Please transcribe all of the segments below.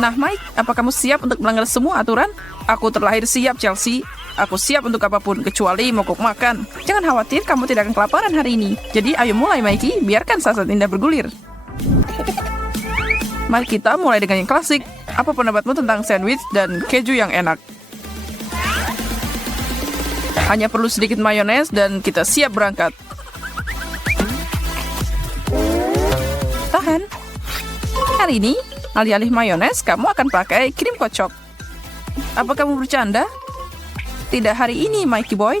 Nah, Mike, apa kamu siap untuk melanggar semua aturan? Aku terlahir siap, Chelsea. Aku siap untuk apapun, kecuali mogok makan. Jangan khawatir, kamu tidak akan kelaparan hari ini. Jadi, ayo mulai, Mikey. Biarkan saat indah bergulir. Mari kita mulai dengan yang klasik. Apa pendapatmu tentang sandwich dan keju yang enak? Hanya perlu sedikit mayones dan kita siap berangkat. Tahan. Hari ini, alih-alih mayones, kamu akan pakai krim kocok. Apa kamu bercanda? Tidak hari ini, Mikey Boy.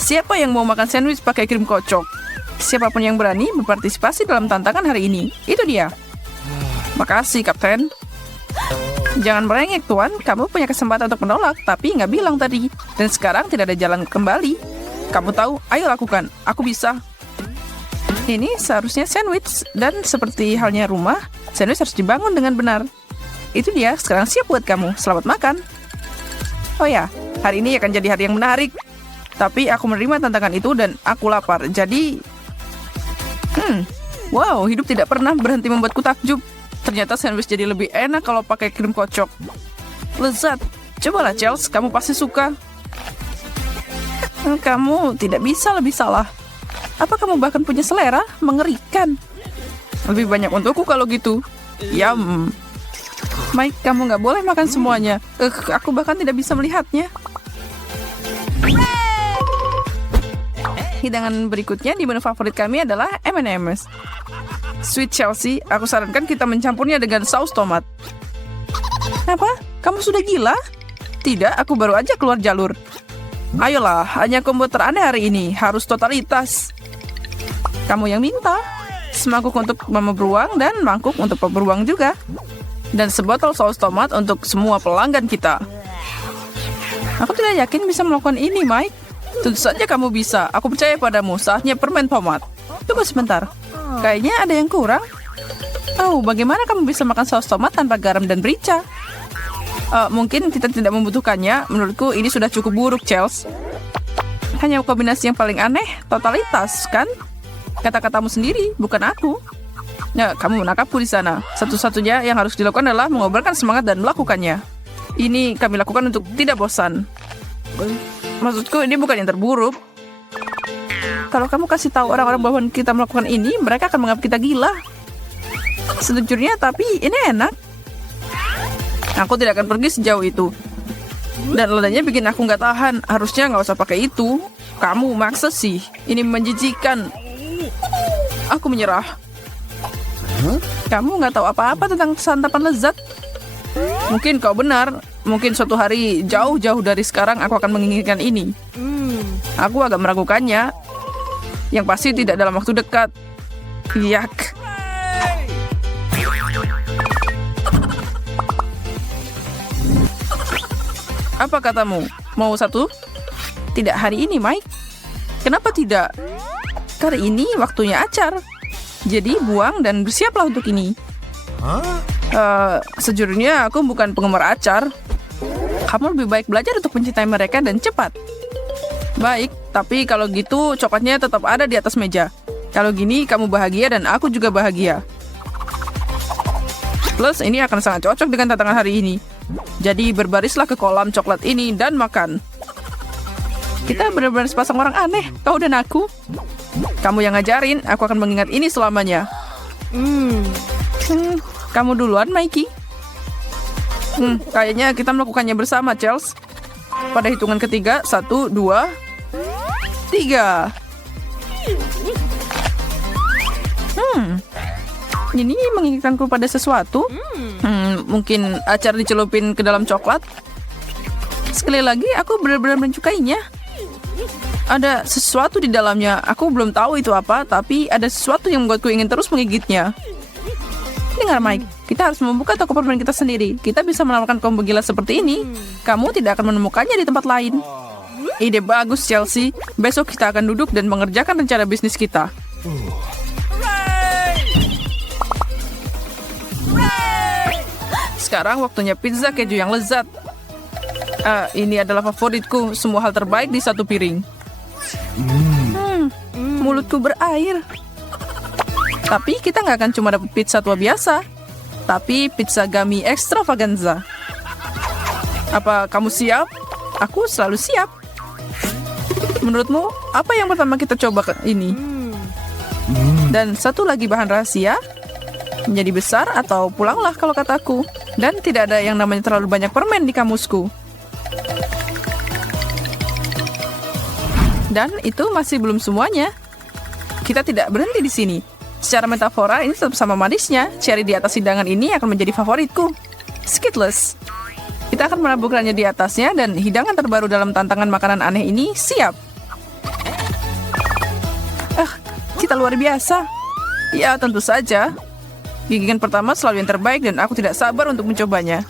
Siapa yang mau makan sandwich pakai krim kocok? Siapapun yang berani berpartisipasi dalam tantangan hari ini. Itu dia. Makasih, Kapten. Jangan merengek, Tuan. Kamu punya kesempatan untuk menolak, tapi nggak bilang tadi. Dan sekarang tidak ada jalan kembali. Kamu tahu, ayo lakukan. Aku bisa. Ini seharusnya sandwich. Dan seperti halnya rumah, sandwich harus dibangun dengan benar. Itu dia, sekarang siap buat kamu. Selamat makan. Oh ya, hari ini akan jadi hari yang menarik. Tapi aku menerima tantangan itu dan aku lapar. Jadi... wow, hidup tidak pernah berhenti membuatku takjub. Ternyata sandwich jadi lebih enak kalau pakai krim kocok. Lezat. Cobalah, Chelsea. Kamu pasti suka. Kamu tidak bisa lebih salah. Apa kamu bahkan punya selera? Mengerikan. Lebih banyak untukku kalau gitu. Yum. Mike, kamu nggak boleh makan semuanya. Aku bahkan tidak bisa melihatnya. Hidangan berikutnya di menu favorit kami adalah M&M's. Sweet Chelsea, aku sarankan kita mencampurnya dengan saus tomat. Apa? Kamu sudah gila? Tidak, aku baru aja keluar jalur. Ayolah, hanya kombo teraneh hari ini. Harus totalitas. Kamu yang minta. Semangkuk untuk mama beruang dan mangkuk untuk papa beruang juga. Dan sebotol saus tomat untuk semua pelanggan kita. Aku tidak yakin bisa melakukan ini, Mike. Tentu saja kamu bisa. Aku percaya padamu. Saatnya permen tomat. Tunggu sebentar. Kayaknya ada yang kurang. Oh, bagaimana kamu bisa makan saus tomat tanpa garam dan merica? Mungkin kita tidak membutuhkannya. Menurutku ini sudah cukup buruk, Chelsea. Hanya kombinasi yang paling aneh, totalitas, kan? Kata-katamu sendiri, bukan aku. Ya, kamu menangkapku di sana. Satu-satunya yang harus dilakukan adalah mengobarkan semangat dan melakukannya. Ini kami lakukan untuk tidak bosan. Maksudku, ini bukan yang terburuk. Kalau kamu kasih tahu orang-orang bahwa kita melakukan ini, mereka akan menganggap kita gila. Sejujurnya, tapi ini enak. Aku tidak akan pergi sejauh itu. Dan ledanya bikin aku nggak tahan. Harusnya nggak usah pakai itu. Kamu maksa sih. Ini menjijikan. Aku menyerah. Kamu nggak tahu apa-apa tentang santapan lezat. Mungkin kau benar. Mungkin suatu hari jauh-jauh dari sekarang aku akan menginginkan ini. Aku agak meragukannya. Yang pasti tidak dalam waktu dekat. Yak. Apa katamu? Mau satu? Tidak hari ini, Mike. Kenapa tidak? Kali ini waktunya acar. Jadi buang dan bersiaplah untuk ini. Sejujurnya aku bukan penggemar acar. Kamu lebih baik belajar untuk mencintai mereka dan cepat. Baik, tapi kalau gitu coklatnya tetap ada di atas meja. Kalau gini kamu bahagia dan aku juga bahagia. Plus ini akan sangat cocok dengan tantangan hari ini. Jadi berbarislah ke kolam coklat ini dan makan. Kita benar-benar sepasang orang aneh, kau dan aku. Kamu yang ngajarin, aku akan mengingat ini selamanya. Kamu duluan, Mikey. Kayaknya kita melakukannya bersama, Chelsea. Pada hitungan ketiga, 1, 2, 3. Ini mengingatkanku pada sesuatu. Mungkin acar dicelupin ke dalam coklat. Sekali lagi, aku benar-benar menyukainya. Ada sesuatu di dalamnya. Aku belum tahu itu apa, tapi ada sesuatu yang membuatku ingin terus menggigitnya. Dengar, Mike. Kita harus membuka toko permen kita sendiri. Kita bisa menawarkan combo gila seperti ini. Kamu tidak akan menemukannya di tempat lain. Ide bagus, Chelsea. Besok kita akan duduk dan mengerjakan rencana bisnis kita. Sekarang waktunya pizza keju yang lezat. Ini adalah favoritku. Semua hal terbaik di satu piring. Mulutku berair. Tapi kita nggak akan cuma dapat pizza tua biasa. tapi pizza gummy extravaganza. Apa kamu siap? Aku selalu siap. Menurutmu, apa yang pertama kita coba ini? Dan satu lagi bahan rahasia, menjadi besar atau pulanglah kalau kataku. Dan tidak ada yang namanya terlalu banyak permen di kamusku. Dan itu masih belum semuanya. Kita tidak berhenti di sini. Secara metafora, ini tetap sama manisnya. Cherry di atas hidangan ini akan menjadi favoritku. Skittles. Kita akan menaburkannya di atasnya dan hidangan terbaru dalam tantangan makanan aneh ini siap. Kita luar biasa. Ya, tentu saja. Gigitan pertama selalu yang terbaik dan aku tidak sabar untuk mencobanya.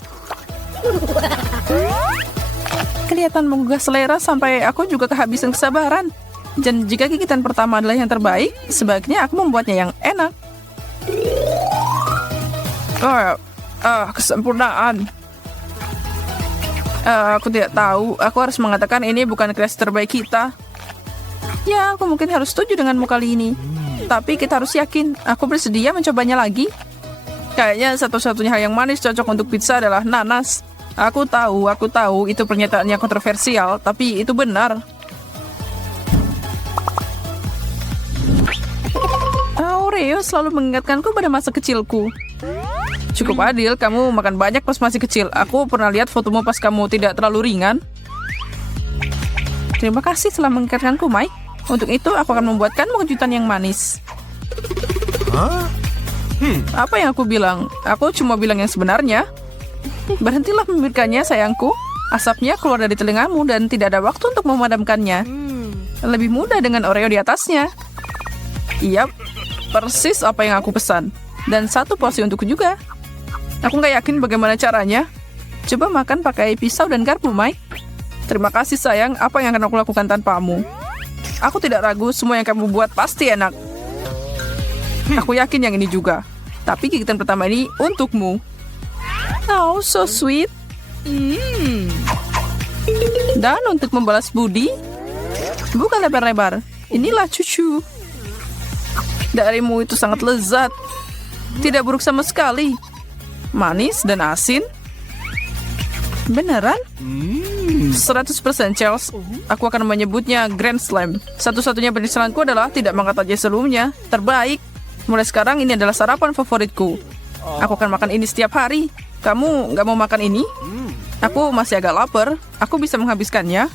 Kelihatan menggugah selera sampai aku juga kehabisan kesabaran. Dan jika gigitan pertama adalah yang terbaik, sebaiknya aku membuatnya yang enak. Kesempurnaan. Aku tidak tahu. Aku harus mengatakan ini bukan kreasi terbaik kita. Ya, aku mungkin harus setuju denganmu kali ini. Tapi kita harus yakin, aku bersedia mencobanya lagi. Kayaknya satu-satunya hal yang manis cocok untuk pizza adalah nanas. Aku tahu, itu pernyataannya kontroversial, tapi itu benar. Oreo selalu mengingatkanku pada masa kecilku. Cukup adil, kamu makan banyak pas masih kecil. Aku pernah lihat fotomu pas kamu tidak terlalu ringan. Terima kasih telah mengingatkanku, Mike. Untuk itu, aku akan membuatkanmu kejutan yang manis. Apa yang aku bilang? Aku cuma bilang yang sebenarnya. Berhentilah memikirkannya, sayangku. Asapnya keluar dari telingamu dan tidak ada waktu untuk memadamkannya. Lebih mudah dengan Oreo di atasnya. Iya, persis apa yang aku pesan. Dan satu porsi untukku juga. Aku nggak yakin bagaimana caranya. Coba makan pakai pisau dan garpu, Mike. Terima kasih, sayang. Apa yang akan aku lakukan tanpamu? Aku tidak ragu, semua yang kamu buat pasti enak. Aku yakin yang ini juga. Tapi gigitan pertama ini untukmu. Oh, so sweet. Dan untuk membalas budi, buka lebar-lebar. Inilah cucu. Darimu itu sangat lezat. Tidak buruk sama sekali. Manis dan asin. Beneran? 100% Charles. Aku akan menyebutnya Grand Slam. Satu-satunya penyesalanku adalah tidak mengangkat aja sebelumnya. Terbaik. Mulai sekarang ini adalah sarapan favoritku. Aku akan makan ini setiap hari. Kamu nggak mau makan ini? Aku masih agak lapar. Aku bisa menghabiskannya.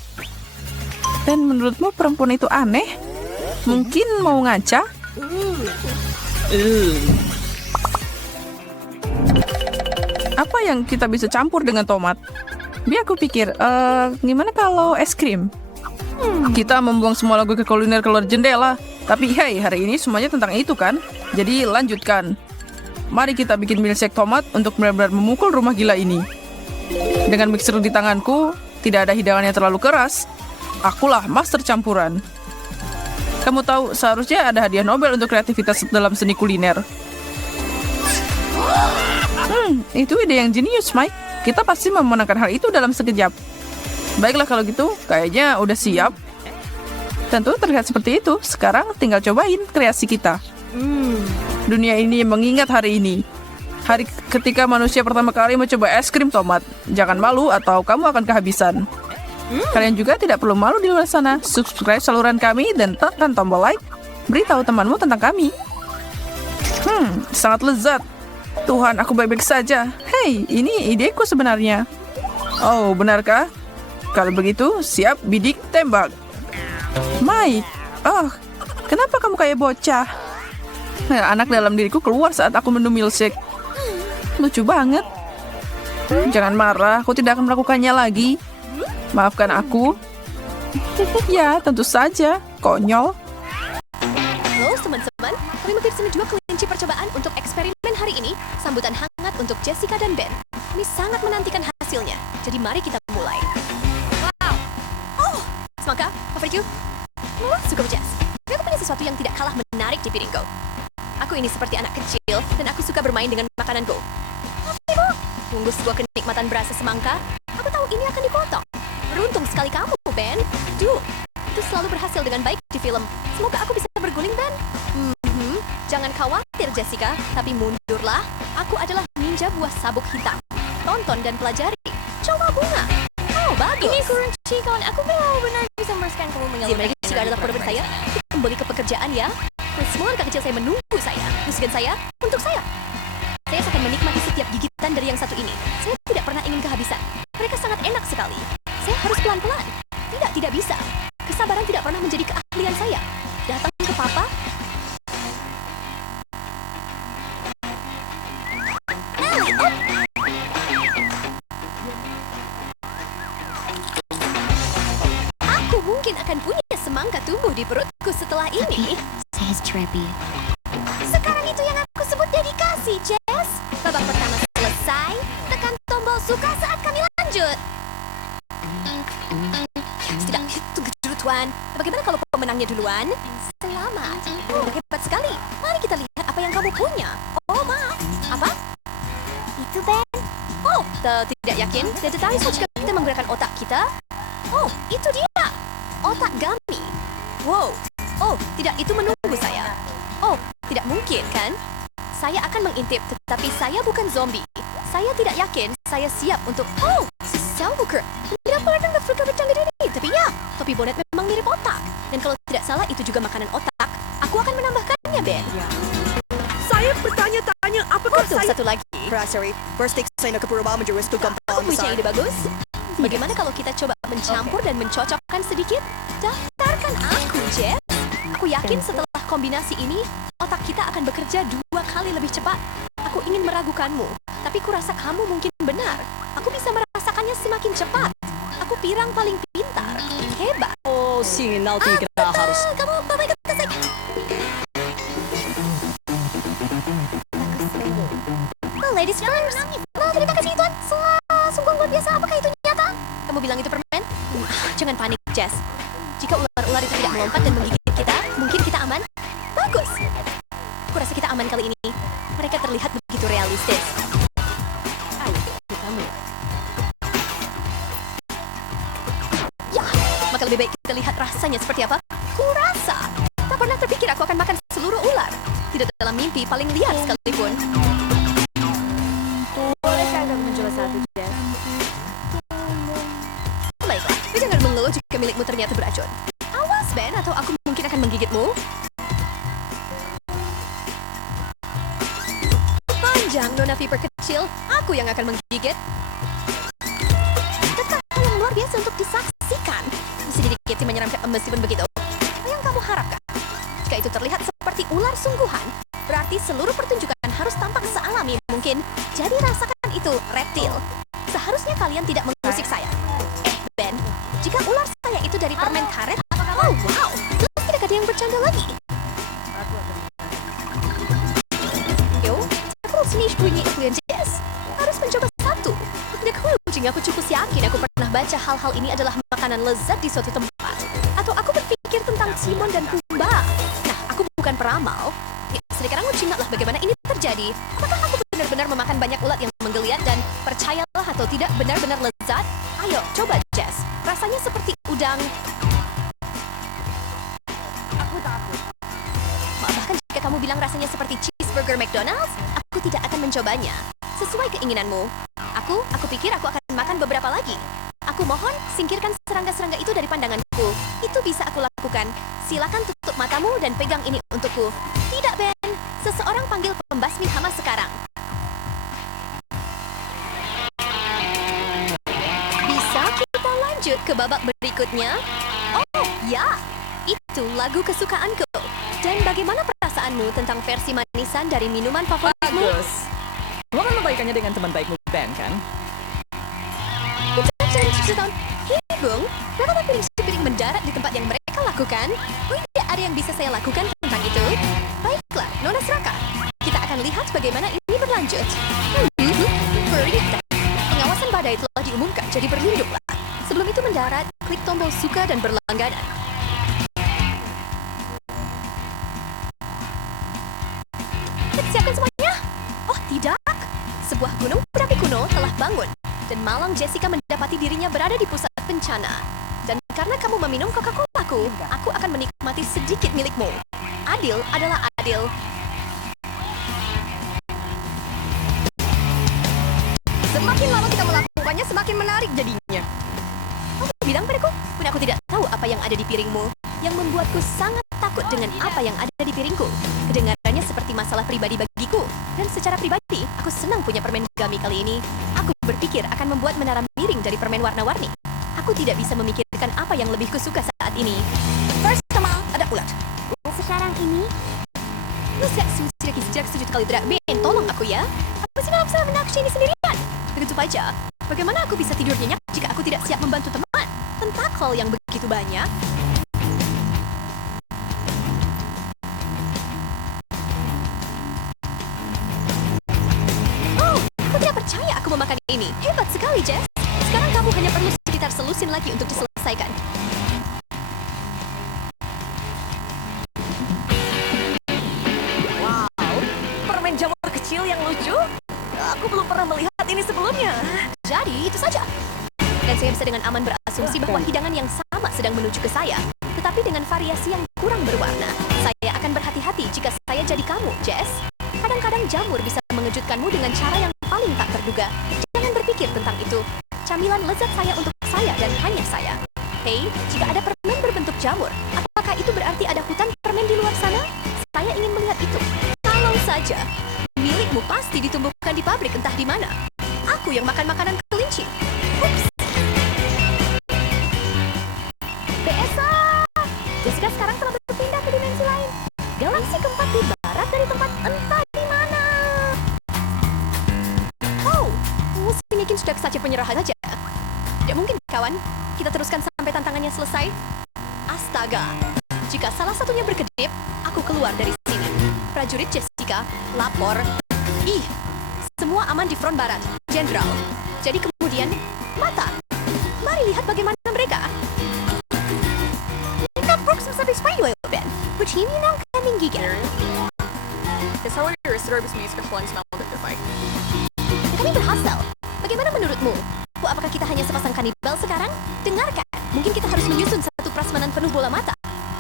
Dan menurutmu perempuan itu aneh? Mungkin mau ngaca? Apa yang kita bisa campur dengan tomat? Biar aku pikir, gimana kalau es krim? Kita membuang semua lagu ke kuliner keluar jendela. Tapi hey, hari ini semuanya tentang itu kan? Jadi lanjutkan. Mari kita bikin milkshake tomat untuk benar-benar memukul rumah gila ini. Dengan mixer di tanganku, tidak ada hidangan yang terlalu keras. Akulah master campuran. Kamu tahu, seharusnya ada hadiah Nobel untuk kreativitas dalam seni kuliner. Itu ide yang jenius, Mike. Kita pasti memenangkan hal itu dalam sekejap. Baiklah kalau gitu, kayaknya udah siap. Tentu terlihat seperti itu. Sekarang tinggal cobain kreasi kita. Dunia ini mengingat hari ini. Hari ketika manusia pertama kali mencoba es krim tomat. Jangan malu atau kamu akan kehabisan. Kalian juga tidak perlu malu di luar sana. Subscribe saluran kami dan tekan tombol like. Beritahu temanmu tentang kami. Sangat lezat. Tuhan, aku baik-baik saja. Hei, ini ideku sebenarnya. Oh, benarkah? Kalau begitu, siap bidik tembak. Mike, kenapa kamu kayak bocah? Anak dalam diriku keluar saat aku minum milkshake. Lucu banget. Jangan marah, aku tidak akan melakukannya lagi. Maafkan aku. Ya, tentu saja. Konyol. Halo teman-teman, kami mengkirim 2 kelinci percobaan untuk eksperimen hari ini. Sambutan hangat untuk Jessica dan Ben. Kami sangat menantikan hasilnya. Jadi mari kita mulai. Wow. Oh, semangka, favorit you? Suka jazz. Tapi aku punya sesuatu yang tidak kalah menarik di piringku. Aku ini seperti anak kecil dan aku suka bermain dengan makananku. Ibu, tunggu sebuah kenikmatan berasa semangka. Aku tahu ini akan dipotong. Beruntung sekali kamu, Ben. Duh, itu selalu berhasil dengan baik di film. Semoga aku bisa berguling, Ben. Jangan khawatir, Jessica, tapi mundurlah. Aku adalah mini belanja buah sabuk hitam. Tonton dan pelajari. Coba bunga. Oh, bagus. Ini kunci kawan. Aku benar-benar bisa merasakan kamu menyalurkan energi adalah produk saya. Kembali ke pekerjaan ya. Dan semua anak kecil saya menunggu saya. Musikan saya untuk saya. Saya akan menikmati setiap gigitan dari yang satu ini. Saya tidak pernah ingin kehabisan. Mereka sangat enak sekali. Saya harus pelan-pelan. Tidak bisa. Kesabaran tidak pernah menjadi keahlian saya. Datang ke papa. Aku mungkin akan punya semangka tumbuh di perutku setelah ini. Saya trippy. Sekarang itu yang aku sebut dedikasi, Jess. Babak pertama selesai. Tekan tombol suka saat kami lanjut. Tidak, tunggu dulu, Tuan. Bagaimana kalau pemenangnya duluan? Selamat. Oh, hebat sekali. Mari kita lihat apa yang kamu punya. Oh, maaf. Apa? Itu, Ben. Oh, tidak yakin. Dan tertarik jika kita menggunakan otak kita? Oh, itu dia. Otak Gummy. Wow. Oh, tidak, itu menunggu saya. Oh, tidak mungkin, kan? Saya akan mengintip, tetapi saya bukan zombie. Saya tidak yakin saya siap untuk... Oh, si Selbuker. Tidak pernah Afrika bercanggih ini. Tapi ya, topi bonet memang mirip otak. Dan kalau tidak salah, itu juga makanan otak. Aku akan menambahkannya, Ben. Saya bertanya-tanya apakah Untuk saya... satu lagi. Sorry, berstik saya nak berubah menjadi restu Aku gampang punya besar. ide bagus. Bagaimana kalau kita coba mencampur dan mencocokkan sedikit? Daftarkan aku, Jeff. Aku yakin setelah kombinasi ini, otak kita akan bekerja 2 kali lebih cepat. Aku ingin meragukanmu, tapi kurasa kamu mungkin benar. Aku bisa merasakannya semakin cepat. Aku pirang paling pintar. Hebat. Oh, signal kita harus... Kamu bawa ke atas saya. Oh, ladies first. Oh, terima kasih, Tuan. Sungguh luar biasa. Apakah itu nyata? Kamu bilang itu permen? Jangan panik, Jess. Jika ular-ular itu tidak melompat dan menggigit kita, mungkin kita aman. Bagus. Aku rasa kita aman kali ini. Mereka terlihat begitu realistis. Ayo, kita mulai. Ya, maka lebih baik kita lihat rasanya seperti apa. Kurasa. Tak pernah terpikir aku akan makan seluruh ular. Tidak dalam mimpi paling liar sekalipun. Bolehkah kamu mencoba satu, Jess? Baiklah, tapi jangan mengeluh jika milikmu ternyata beracun. Awas, Ben, atau aku mungkin akan menggigitmu. Panjang, Nona Viper kecil. Aku yang akan menggigit. Tetap yang luar biasa untuk disaksikan. Bisa digigit menyeramkan meskipun begitu. Apa yang kamu harapkan? Jika itu terlihat seperti ular sungguhan, berarti seluruh pertunjukan harus tampak sealami mungkin. Jadi rasakan itu, reptil. Seharusnya kalian tidak mengusik saya. Ben, jika ular saya itu dari permen karet, oh wow, terus tidak ada yang bercanda lagi. Yo, aku sini bunyi dengan Jess. Harus mencoba satu. Tidak kucing, aku cukup yakin aku pernah baca hal-hal ini adalah makanan lezat di suatu tempat. Atau aku berpikir tentang Timon dan Pumba. Nah, aku bukan peramal. Ya, sekarang ingatlah bagaimana ini terjadi. Apakah aku benar-benar memakan banyak ulat yang menggeliat dan percayalah atau tidak benar-benar lezat? Ayo, coba Jess. Rasanya seperti udang. Aku takut. Bahkan jika kamu bilang rasanya seperti cheeseburger McDonald's, aku tidak akan mencobanya. Sesuai keinginanmu. Aku pikir aku akan makan beberapa lagi. Aku mohon, singkirkan serangga-serangga itu dari pandanganku. Itu bisa aku lakukan. Silakan tutup matamu dan pegang ini untukku. Tidak, Ben. Seseorang panggil pembasmi hama sekarang. Bisa kita lanjut ke babak berikutnya? Oh, ya. Itu lagu kesukaanku. Dan bagaimana perasaanmu tentang versi manisan dari minuman favoritmu? Bagus. Kamu akan membaikannya dengan teman baikmu, Ben, kan? Ucap 7 tahun. Hei, Bung. Berapa piring-piring mendarat di tempat yang mereka lakukan? Oh, tidak ada yang bisa saya lakukan tentang itu. Baiklah, Nona Seraka. Kita akan lihat bagaimana ini berlanjut. Berita. Pengawasan badai telah diumumkan, jadi berlindunglah. Sebelum itu mendarat, klik tombol suka dan berlangganan. Siapkan semuanya? Oh, tidak. Sebuah gunung berapi kuno telah bangun. Dan malam Jessica mendapati dirinya berada di pusat bencana. Dan karena kamu meminum Coca-Colaku, aku akan menikmati sedikit milikmu. Adil adalah adil. Semakin lama kita melakukannya, semakin menarik jadinya. Kamu bilang padaku, pun aku tidak tahu apa yang ada di piringmu, yang membuatku sangat takut dengan apa yang ada di piringku. Kedengarannya seperti masalah pribadi bagiku. Dan secara pribadi, aku senang punya permen gummy kali ini. Aku berpikir akan membuat menara miring dari permen warna-warni. Aku tidak bisa memikirkan apa yang lebih kusuka saat ini. First of all, ada ulat. Sekarang ini, lu sejak sujud kali tidak. Ben, tolong aku ya. Aku sih dalam salah menakshi ini sendirian. Begitu saja. Bagaimana aku bisa tidur nyenyak jika aku tidak siap membantu teman? Tentakel yang begitu banyak. Oh, aku tidak percaya aku memakan ini. Hebat sekali, Jess. Sekarang kamu hanya perlu sekitar selusin lagi untuk diselesaikan. Wow, permen jamur kecil yang lucu. Aku belum pernah melihat ini sebelumnya. Jadi, itu saja. Dan saya bisa dengan aman berasumsi bahwa hidangan yang sama sedang menuju ke saya, tetapi dengan variasi yang kurang berwarna. Saya akan berhati-hati jika saya jadi kamu, Jess. Kadang-kadang jamur bisa mengejutkanmu dengan cara yang paling tak terduga. Jangan berpikir tentang itu. Camilan lezat saya untuk saya dan hanya saya. Hei, jika ada permen berbentuk jamur, apakah itu berarti ada hutan permen di luar sana? Saya ingin melihat itu. Kalau saja. Milikmu pasti ditumbuhkan di pabrik entah di mana. Aku yang makan makanan kelinci. Ups. Besa! Jessica sekarang telah berpindah ke dimensi lain. Galaksi keempat di barat dari tempat entah di mana. Oh, musim mungkin sudah saja penyerahan saja. Tidak mungkin, kawan. Kita teruskan sampai tantangannya selesai. Astaga. Jika salah satunya berkedip, aku keluar dari sini. Prajurit Jessica, lapor. Ih, semua aman di front barat, Jenderal. Jadi kemudian, mata. Mari lihat bagaimana mereka. Mereka Brooks sampai Spidey Ben. Which ini nang kaming gigit. How are your service mates performing smell of the fight? Kami berhasil. Bagaimana menurutmu? Apakah kita hanya sepasang kanibal sekarang? Dengarkan, mungkin kita harus menyusun satu prasmanan penuh bola mata.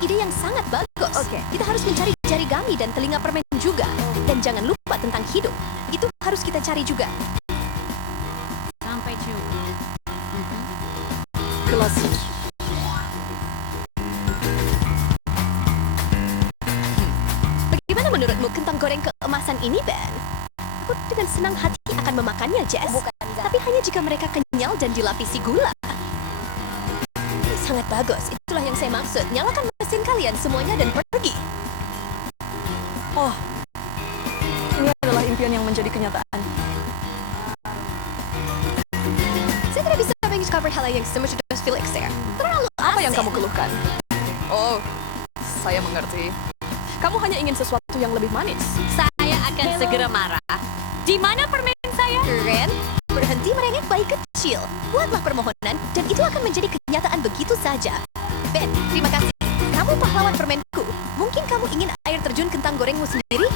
Ide yang sangat bagus. Oke. Kita harus mencari jari gami dan telinga permen juga. Dan jangan lupa tentang hidup. Itu harus kita cari juga. Sampai jumpa. Klasik. Bagaimana menurutmu kentang goreng keemasan ini, Ben? Aku dengan senang hati akan memakannya, Jess. Tapi hanya jika mereka kenyal dan dilapisi gula. Ini sangat bagus. Itulah yang saya maksud. Nyalakan mesin kalian semuanya dan pergi. Oh, ini adalah impian yang menjadi kenyataan. Saya tidak bisa mengungkapkan hal yang semua sudah Felix ya. Terlalu Apa yang asing. kamu keluhkan? Oh, saya mengerti. Kamu hanya ingin sesuatu yang lebih manis. Saya akan segera marah. Di mana permen saya? Keren. Berhenti merengek bayi kecil. Buatlah permohonan dan itu akan menjadi kenyataan begitu saja. Ben, terima kasih. Kamu pahlawan permenku. Mungkin kamu ingin air terjun kentang gorengmu sendiri?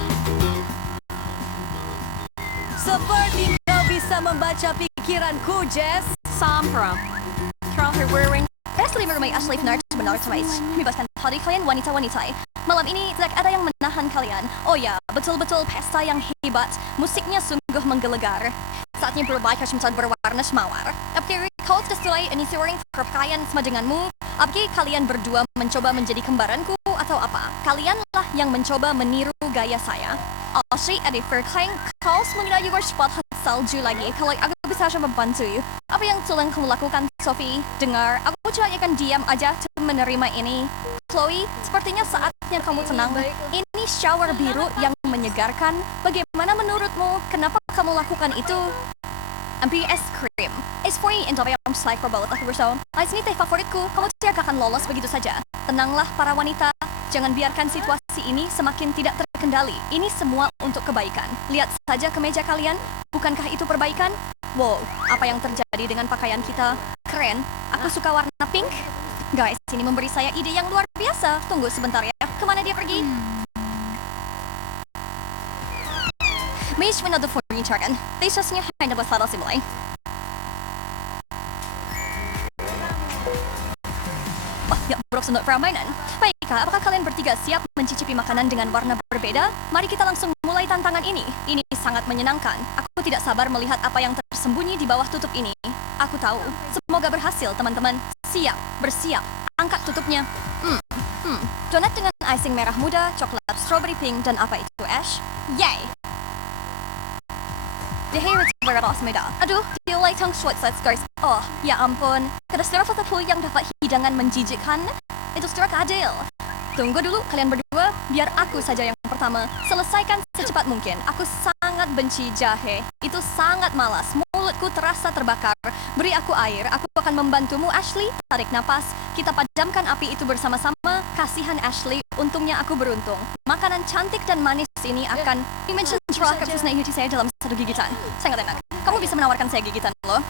Seperti kau bisa membaca pikiranku, Jess. Sampra. Terakhir wearing. Ashley merumai Ashley Fnart benar Twice. Membebaskan hati kalian wanita-wanita. Malam ini tidak ada yang menahan kalian. Oh ya, betul-betul pesta yang hebat. Musiknya sungguh menggelegar. Saatnya berbaik kacamata berwarna semawar. Apakah kau sesuai ini seorang perpakaian sama denganmu? Apakah kalian berdua mencoba menjadi kembaranku atau apa? Kalianlah yang mencoba meniru gaya saya. Ashley, adik berklaim kau semuanya juga cepat salju lagi. Kalau aku bisa membantu. Apa yang sedang kamu lakukan, Sophie? Dengar, aku cuma akan diam aja untuk menerima ini. Chloe, sepertinya saatnya kamu tenang. Ini shower biru yang menyegarkan. Bagaimana menurutmu? Kenapa kamu lakukan itu? MPS Cream. Es for you and yang slide for both aku bersama. Ice ini teh favoritku. Kamu tidak akan lolos begitu saja. Tenanglah para wanita. Jangan biarkan situasi ini semakin tidak terkendali. Ini semua untuk kebaikan. Lihat saja kemeja kalian. Bukankah itu perbaikan? Wow, apa yang terjadi dengan pakaian kita? Keren. Aku suka warna pink. Guys, ini memberi saya ide yang luar biasa. Tunggu sebentar ya. Kemana dia pergi? May window for return. Tesosnya hanya bersalah simulai. Oh, ya, Brooks untuk permainan. Baiklah, apakah kalian bertiga siap mencicipi makanan dengan warna berbeda? Mari kita langsung mulai tantangan ini. Ini sangat menyenangkan. Aku tidak sabar melihat apa yang tersembunyi di bawah tutup ini. Aku tahu. Semoga berhasil, teman-teman. Siap, bersiap. Angkat tutupnya. Donat dengan icing merah muda, coklat, strawberry pink, dan apa itu, Ash? Yay! Dihira berbahasa Meda. Aduh, dilai tang Schweitzer guys. Oh, ya ampun. Kada secara satu yang dapat hidangan menjijikkan. Itu secara adil. Tunggu dulu kalian berdua, biar aku saja yang pertama. Selesaikan secepat mungkin. Aku sangat benci jahe. Itu sangat malas. Mulutku terasa terbakar. Beri aku air. Aku akan membantumu, Ashley. Tarik napas. Kita padamkan api itu bersama-sama. Kasihan Ashley. Untungnya aku beruntung. Makanan cantik dan manis ini akan dimension terakhir hati saya dalam satu gigitan. Sangat enak. Kamu bisa menawarkan saya gigitan loh.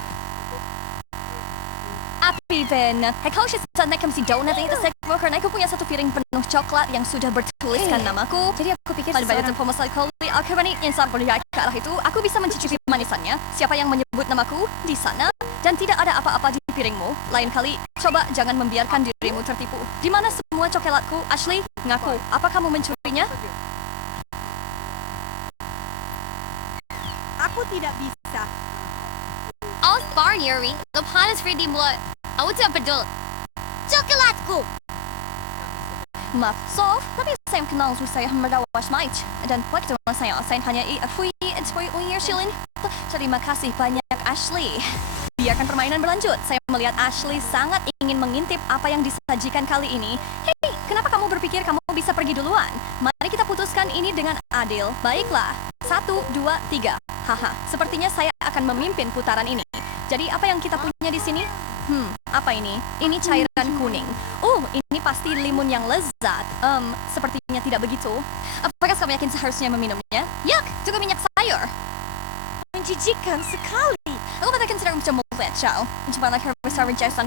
Api Ben. Hei, kalau saya naik si donat itu segera karena aku punya satu piring penuh coklat yang sudah bertuliskan namaku. Jadi aku pikir seseorang pemasal kali Alkebani yang saat berlihat ke arah itu, aku bisa mencicipi manisannya. Siapa yang menyebut namaku di sana? Dan tidak ada apa-apa di piringmu. Lain kali, coba jangan membiarkan dirimu tertipu. Di mana semua coklatku? Ashley, ngaku. Apa kamu mencurinya? Aku tidak bisa. Osbar Yuri, lepas Freddy Blood. Aku tidak peduli. Coklatku! Maaf, Sof, tapi saya kenal saya mendawas Mike. Dan waktu saya hanya akui Shilin. Terima kasih banyak, Ashley. Biarkan permainan berlanjut. Saya melihat Ashley sangat ingin mengintip apa yang disajikan kali ini. Hei, kenapa kamu berpikir kamu bisa pergi duluan? Mari kita putuskan ini dengan adil. Baiklah. 1, 2, 3. Haha, sepertinya saya akan memimpin putaran ini. Jadi apa yang kita punya di sini? Apa ini? Ini cairan kuning. Ini pasti limun yang lezat. Sepertinya tidak begitu. Apakah kamu yakin seharusnya meminumnya? Yak, juga minyak sayur. Menjijikan sekali. Aku bahkan tidak bisa melihat Chow. Mencoba lagi besar Jason.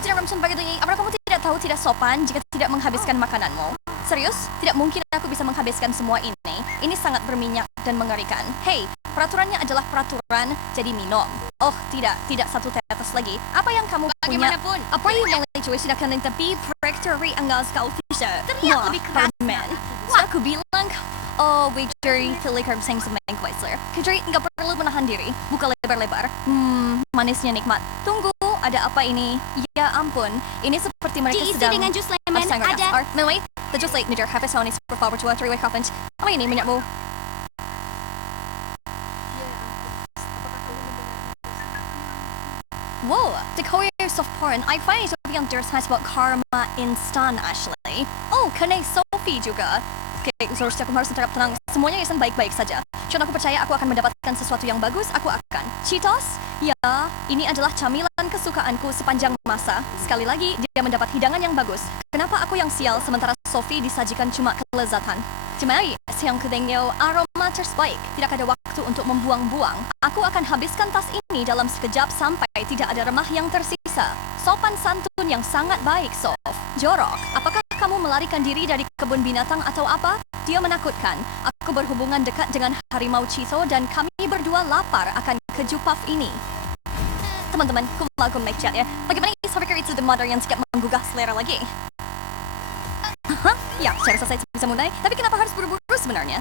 Tidak bisa begitu. Apakah kamu tidak tahu tidak sopan jika tidak menghabiskan makananmu? Serius? Tidak mungkin aku bisa menghabiskan semua ini. Ini sangat berminyak dan mengerikan. Hei, peraturannya adalah peraturan, jadi minum. Tidak satu tetes lagi. Apa yang kamu punya? Bagaimanapun. Apa yang cuy sudah kena tapi Rectory enggak kau bisa. Teriak lebih keras. Man. Aku bilang, Victory, telikar sayang semang Weisler. Kejari, enggak perlu menahan diri. Buka lebar-lebar. Manisnya nikmat. Tunggu, ada apa ini? Ya ampun, ini seperti mereka Diisi sedang... dengan jus lemon. Ada. No, wait. The jus late near half a sound is for flower to a three-way coffin. Apa ini minyakmu? Whoa, the couriers of porn. I find it yang there's about karma instan, Ashley. Kena Sophie juga. Oke, seharusnya aku harus tetap tenang. Semuanya akan baik-baik saja. Cuman aku percaya aku akan mendapatkan sesuatu yang bagus. Aku akan. Cheetos? Ya, ini adalah camilan kesukaanku sepanjang masa. Sekali lagi, dia mendapat hidangan yang bagus. Kenapa aku yang sial sementara Sophie disajikan cuma kelezatan? Cemai, siang kedengnya aroma terbaik. Tidak ada waktu untuk membuang-buang. Aku akan habiskan tas ini dalam sekejap sampai tidak ada remah yang tersisa. Sopan santun yang sangat baik, Sof. Jorok, apakah kamu melarikan diri dari kebun binatang atau apa? Dia menakutkan. Aku berhubungan dekat dengan harimau Chito dan kami berdua lapar akan keju puff ini. Teman-teman, kumlakum naik chat ya. Bagaimana saya pikir itu the mother yang sikap menggugah selera lagi? Ya, saya rasa saya bisa mulai. Tapi kenapa harus buru-buru sebenarnya?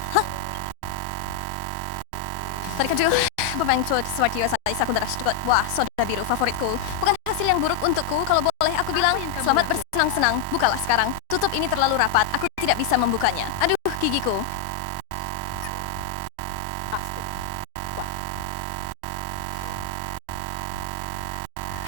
Tadi keju, bermaksud sesuatu yang saya aku darah sedikit. Wah, soda biru favoritku. Bukan hasil yang buruk untukku. Kalau boleh aku bilang, selamat bersenang-senang. Bukalah sekarang. Tutup ini terlalu rapat. Aku tidak bisa membukanya. Aduh, gigiku.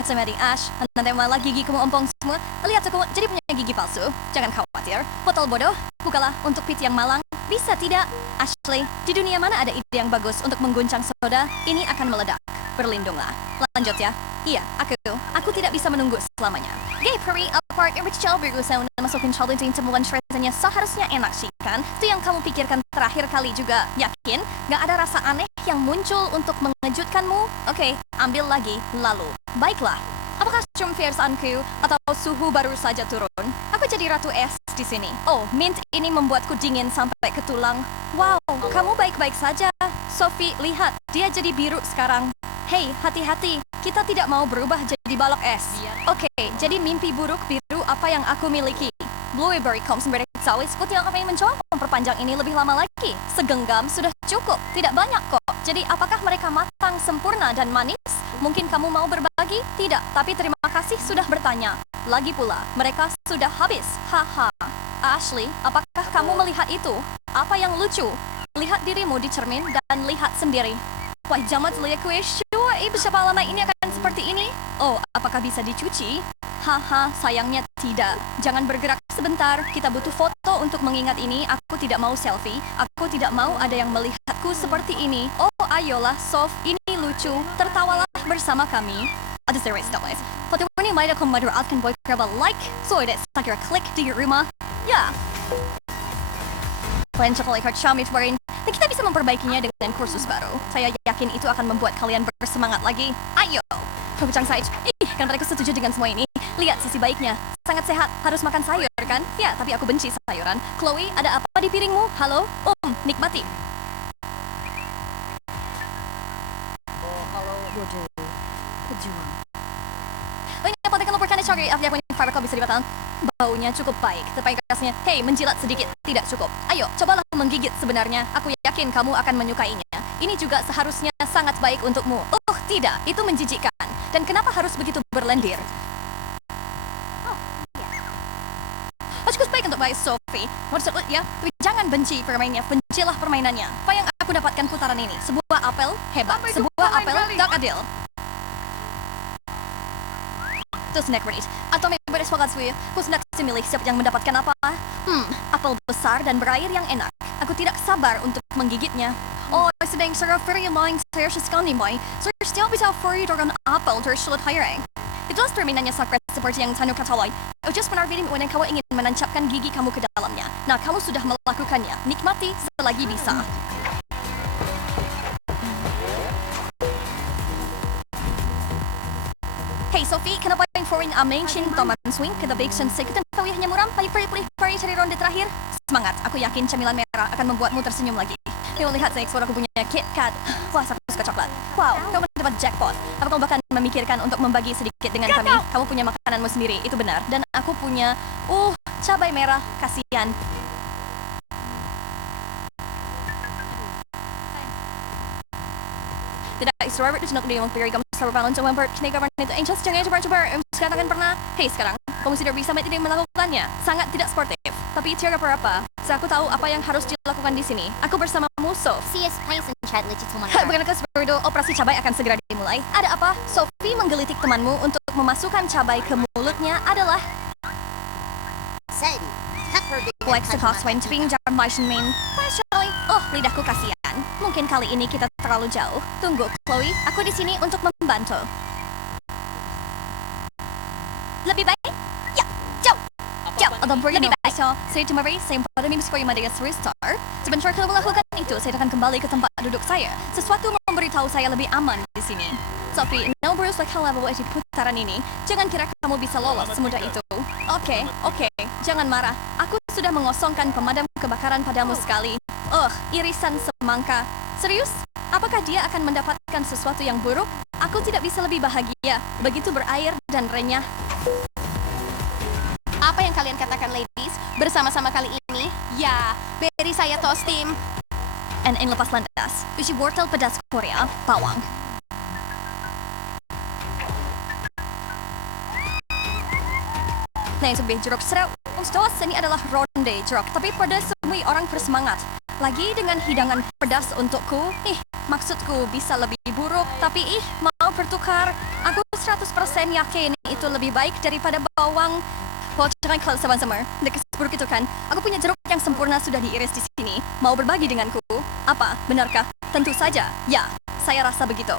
Hatsamari Ash, nanti malah gigiku ompong semua. Lihat aku jadi punya gigi palsu. Jangan khawatir. Botol bodoh, bukalah untuk pit yang malang. Bisa tidak? Ashley, di dunia mana ada ide yang bagus untuk mengguncang soda? Ini akan meledak. Berlindunglah. Lanjut ya. Iya, aku tidak bisa menunggu selamanya. Gay Peri, apart yang bercicil berusaha untuk masukin calon itu temuan rasanya seharusnya enak sih kan? Itu yang kamu pikirkan terakhir kali juga. Yakin? Gak ada rasa aneh yang muncul untuk mengejutkanmu? Oke, ambil lagi. Lalu. Baiklah. Apakah cuma perasaanku atau suhu baru saja turun? Aku jadi ratu es di sini. Mint ini membuatku dingin sampai ke tulang. Wow, kamu baik-baik saja. Sophie, lihat. Dia jadi biru sekarang. Hei, hati-hati. Kita tidak mau berubah jadi balok es. Oke, jadi mimpi buruk biru apa yang aku miliki? Blueberry Combs memberitahu seperti yang kami mencoba memperpanjang ini lebih lama lagi. Segenggam sudah cukup, tidak banyak kok. Jadi apakah mereka matang, sempurna, dan manis? Mungkin kamu mau berbagi? Tidak, tapi terima kasih sudah bertanya. Lagi pula, mereka sudah habis. Haha. Ashley, apakah kamu melihat itu? Apa yang lucu? Lihat dirimu di cermin dan lihat sendiri. Wah, jamat lihat kue berapa lama ini akan seperti ini? Oh, apakah bisa dicuci? Haha, sayangnya tidak. Jangan bergerak sebentar. Kita butuh foto untuk mengingat ini. Aku tidak mau selfie. Aku tidak mau ada yang melihatku seperti ini. Oh, ayolah, Sof. Ini lucu. Tertawalah bersama kami. Ada series guys. Foto ini may aku manfaatkan buat like. So, itu segera klik di rumah. Ya. Plan coklat kami kemarin. Dan kita bisa memperbaikinya dengan kursus baru. Saya yakin itu akan membuat kalian bersemangat lagi. Ayo. Kebicaraan saya. Kan mereka setuju dengan semua ini. Lihat sisi baiknya. Sangat sehat. Harus makan sayur, kan? Ya, tapi aku benci sayuran. Chloe, ada apa di piringmu? Halo? Nikmati. Oh, ini apa tekan lupakan coklat. Apa yang fiber kau bisa dipotong? Baunya cukup baik. Tetapi kerasnya, hey, menjilat sedikit. Tidak cukup. Ayo, cobalah menggigit sebenarnya. Aku yakin kamu akan menyukainya. Ini juga seharusnya sangat baik untukmu. Tidak. Itu menjijikkan. Dan kenapa harus begitu berlendir? Cukup baik untuk baik, Sophie. Maksud ya, tapi jangan benci permainnya. Bencilah permainannya. Apa yang aku dapatkan putaran ini? Sebuah apel hebat. Sebuah apel gak adil. Terus snack ready. Atau beres wakat suyu. Aku hendak memilih siapa yang mendapatkan apa. Apel besar dan berair yang enak. Aku tidak sabar untuk menggigitnya. Oh, sedang secara very long saya sekali boy. Saya still bisa free dengan apel tersulut hiring. Itulah permainannya sakit seperti yang Tanu katakan. Just benar video when kamu ingin menancapkan gigi kamu ke dalamnya. Nah, kamu sudah melakukannya. Nikmati selagi bisa. Hey Sophie, kenapa yang foreign mention Toman Swing kita baik dan sedikit hanya muram? Pari cari ronde terakhir. Semangat, aku yakin camilan merah akan membuatmu tersenyum lagi. Yuk lihat saya aku punya Kit Kat. Wah, aku suka coklat. Wow, kamu mendapat jackpot. Apa kamu bahkan memikirkan untuk membagi sedikit dengan kami? Kamu punya makananmu sendiri, itu benar. Dan aku punya, cabai merah, kasihan. Tidak, Robert itu tidak memberi kamu sabar untuk memperkenalkan itu. Angel jangan coba-coba. Sekarang pernah. Hey, sekarang kamu sudah bisa tidak melakukannya. Sangat tidak sportif. Tapi tidak apa-apa. Aku tahu apa yang harus dilakukan di sini. Aku bersamamu, Sof. Bukankah seperti itu, operasi cabai akan segera dimulai? Ada apa? Sophie menggelitik temanmu untuk memasukkan cabai ke mulutnya adalah lidahku kasihan. Mungkin kali ini kita terlalu jauh. Tunggu, Chloe. Aku di sini untuk membantu. Lebih baik? Ya, jauh. Atau lebih baik. Saya cuma pada minggu sekali dengan restart. Sebentar kalau melakukan itu, saya akan kembali ke tempat duduk saya. Sesuatu memberitahu saya lebih aman di sini. Sophie, no berusaha level di putaran ini. Jangan kira kamu bisa lolos semudah itu. Oke. Jangan marah. Aku sudah mengosongkan pemadam kebakaran padamu sekali. Irisan semangka. Serius? Apakah dia akan mendapatkan sesuatu yang buruk? Aku tidak bisa lebih bahagia. Begitu berair dan renyah. Apa yang kalian katakan, ladies? Bersama-sama kali ini? Ya, beri saya toastim. And lepas landas. Isi wortel pedas Korea, bawang. Nah, yang lebih jeruk serau. Stos ini adalah ronde jeruk, tapi pada semua orang bersemangat. Lagi dengan hidangan pedas untukku. Maksudku bisa lebih buruk, tapi mau bertukar. Aku 100% yakin itu lebih baik daripada bawang. Jangan kalau sama-sama. Dekat seburuk itu kan. Aku punya jeruk yang sempurna sudah diiris di sini. Mau berbagi denganku? Apa? Benarkah? Tentu saja. Ya, saya rasa begitu.